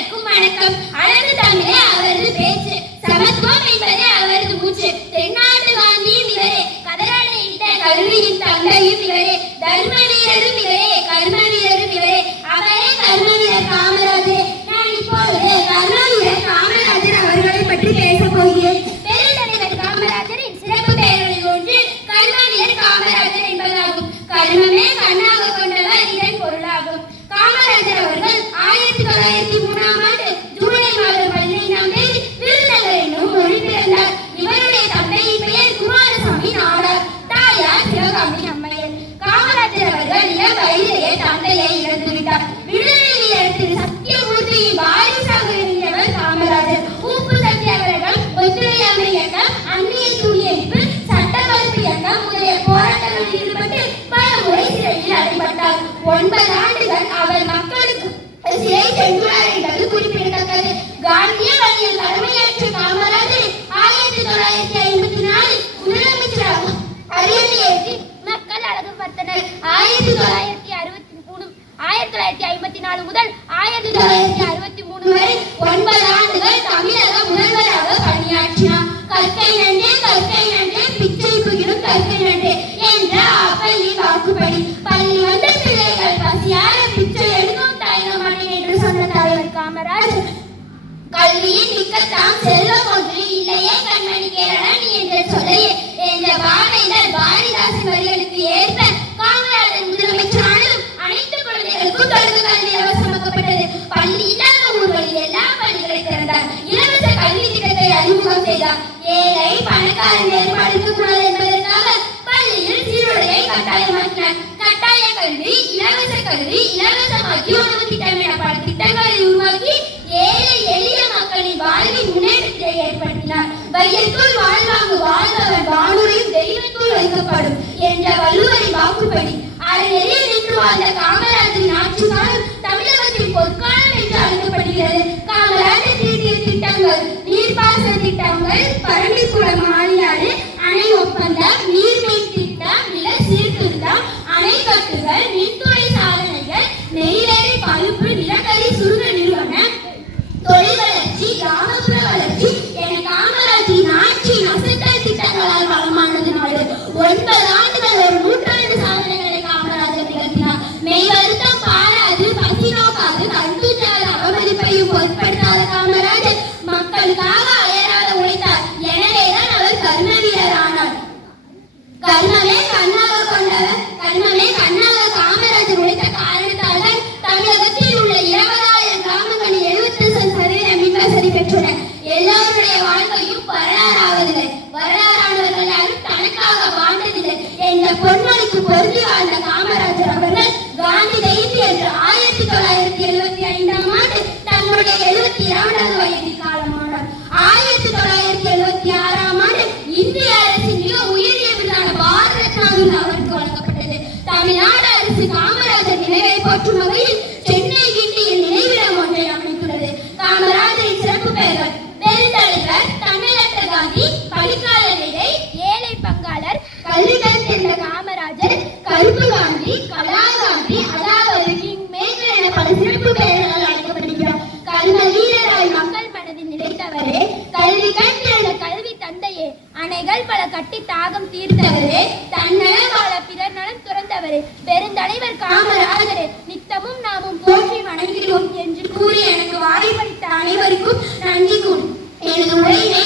அனைவருக்கும் வணக்கம். அழகு தமிழே அவரது பேச்சு, சமத்துவம் என்பதே அவரது மூச்சு. தென்னாட்டு காந்தியும் இவரே, கதராடையிட்ட கல்வியின் தந்தையும் இவரே, தர்ம வீரரும் இவரே, கர்ம வீரரும் இவரே, அவரே கர்மவீரர் காமராஜரே. நான் இப்பொழுது கர்மவீரர் காமராஜர் அவர்களை பற்றி பேசப் போகிறேன். பெருந்தலைவர் காமராஜரின் சிறப்பு பெயர்களில் ஒன்று கர்மவீரர் காமராஜர் என்பதாகும். கர்மமே கண்ணாக கொண்டவர் இதன் பொருளாகும். காமராஜர் அவர்கள் 1903ஆம் ஆண்டு ஜூலை மாதம் 15ஆம் தேதி விருதுநகர் என்னும் ஊரில் பிறந்தார். இவருடைய தந்தையின் பெயர் குமாரசாமி நாடார், தாயார் சிவகாமி அம்மையர். காமராஜர் அவர்கள் இளம் வயதிலேயே தந்தையை இழந்துவிட்டார். விடுதலை வீரர் திரு சத்தியமூர்த்தியின் வாரிசாக இருந்தவர் காமராஜர். உப்பு சத்தியாகிரகம், ஒத்துழையாமை இயக்கம், அந்நிய துணியெடுப்பு, சட்ட மறுப்பு இயக்கம் முதலிய போராட்டங்களில் ஈடுபட்டு பல முறை சிறையில் அடைபட்டார். 9 ஆண்டுகள் அவர் மக்களுக்கு சிறை சென்றார் என்பது குறிப்பிடத்தக்கது. காந்திய வழியில் கடமையாற்றிய காமராஜர் 1954 முதலமைச்சராக அரியணையேற்றி மக்கள் அழகு பார்த்தனர். 1954 முதல் 1963 வரை 9 ஆண்டுகள் தமிழக முதல்வராக பணியாற்றினார். கற்கை நன்றே கற்கை நன்றே பிச்சை புகிடும் கற்கை நன்றே என்ற அப்பள்ளி வாக்குப்படி பள்ளி வந்த பிள்ளைகள் பசியார பிச்சை எடுக்கும் தாய்மானே என்று சொன்ன தலைவர் காமராஜர், கல்வியின் மிக்கத்தாம் செல்வம் ஒன்று இல்லையே கண்மணி கேரளன் என்ற சொல்லையே என்ற பாவேந்தர் பாரதிதாசன் வரிகளுக்கு ஏற்ப காமராஜர் முதலமைச்சரானதும் அனைத்து குழந்தைகளுக்கும் தொடக்க கல்வி இலவசமாக்கப்பட்டது. பள்ளி இல்லாத ஊர்களில் எல்லா பள்ளிகளை திறந்தார். இலவச கல்வி திட்டத்தை அறிமுகம் செய்தார். ஏழை பணக்காரன் வேறுபாடு இருக்கக்கூடாது என்பதற்காக பள்ளியில் சீருடையை கட்டாயமாக்கினார். கட்டாய கல்வி, இலவச கல்வி, இலவச மதிய உணவு திட்டம் என பல திட்டங்களை உருவாக்கி ஏழை எளிய மக்களின் வாழ்வின் முன்னேற்றத்தை ஏற்படுத்தினார். வையத்துள் வாழ்வாங்கு வாழ்ந்தவர் வானுரையும் தெய்வத்துள் வைக்கப்படும் என்ற வள்ளுவரின் வாக்குப்படி அறநெறியில் நின்று வாழ்ந்த காமராஜரின் ஆட்சி காலம் தமிழகத்தின் பொற்காலம் என்று அழைக்கப்படுகிறது. காமராஜர் தீட்டிய திட்டங்கள் நீர்ப்பாசன திட்டங்கள், பரம்பிக்குளம் ஆழியாறு அணை ஒப்பந்தம், நீர்மின் திட்டம், நில சீர்திருத்தம், அணைக்கட்டுகள், மின்துறை சாதனைகள், நெய்வேலி பழுப்பு நிலக்கரி சுருங்க நிறுவனம், தொழில் வளர்ச்சி, கிராமப்புற வளர்ச்சி என காமராஜரின் ஆட்சியின் அசத்தல் திட்டங்களால் வளமானது நாடு. 9 ஆண்டுகள் ஒரு நூற்றாண்டு சாதனைகளை காமராஜர் நிகழ்த்தினார். மெய் வருத்தம் பாராது, பசி நோக்காது, கல்விச்சால அவமதிப்பையும் பொருட்படுத்தாத காமராஜர் மக்களுக்காக அயராத உழைத்தார். எனவேதான் அவர் கர்ம வீரர் ஆனார். கர்மமே கண்ணாக கொண்டவர், கர்மமே கண்ணாக காமராஜர் உழைத்த காரணத்தால் தான் தமிழகத்தில் உள்ள 20,000 கிராமங்களில் 70% மின்வசதி பெற்றன. எல்லோருடைய வாழ்க்கையும் வரலாறாவதில்லை, வரலாறானவர்கள் யாரும் தனக்காக வாழ்ந்ததில்லை என்ற பொன்மொழிக்கு பொருந்தி வாழ்ந்த காமராஜர் அவர்கள் காந்தி ஜெயந்தி என்று 1975ஆம் ஆண்டு தன்னுடைய 72வது வயதில் காலமானார். 1976ஆம் ஆண்டு இந்திய அரசின் மிக உயரிய விருதான பாரத ரத்னா விருது அவருக்கு வழங்கப்பட்டது. தமிழ்நாடு அரசு காமராஜர் நினைவை போற்றும் வகையில் சென்னை கிண்டியில் நினைவிடம் ஒன்றை அமைத்துள்ளது. காமராஜரின் சிறப்பு பெயர்கள்: பெருந்தலைவர், தமிழக காந்தி, படிக்கால விதை, ஏழை பங்காளர், கல்விகள் சேர்ந்த காமராஜர், கருப்பு காந்தி, கலா காந்தி, அதாவது கிங் மேக்கர் என பல சிறப்பு பெயர்களால் அழைக்கப்படுகிறார். கர்ம வீரராய் மக்கள் மனதில் நிலைத்தவரே, கல்வி கண் திறந்த கல்வி தந்தையே, அணைகள் பல கட்டி தாகம் தீர்த்தவரே, தன்னலம் வாழ பிறர் நலம் துறந்தவரே, பெருந்தலைவர் காமராஜரே, நித்தமும் நாமும் போற்றி வணங்குகிறோம் என்று கூறி எனக்கு வாய்ப்பளித்த அனைவருக்கும் நன்றி கூறி எனது உரையினை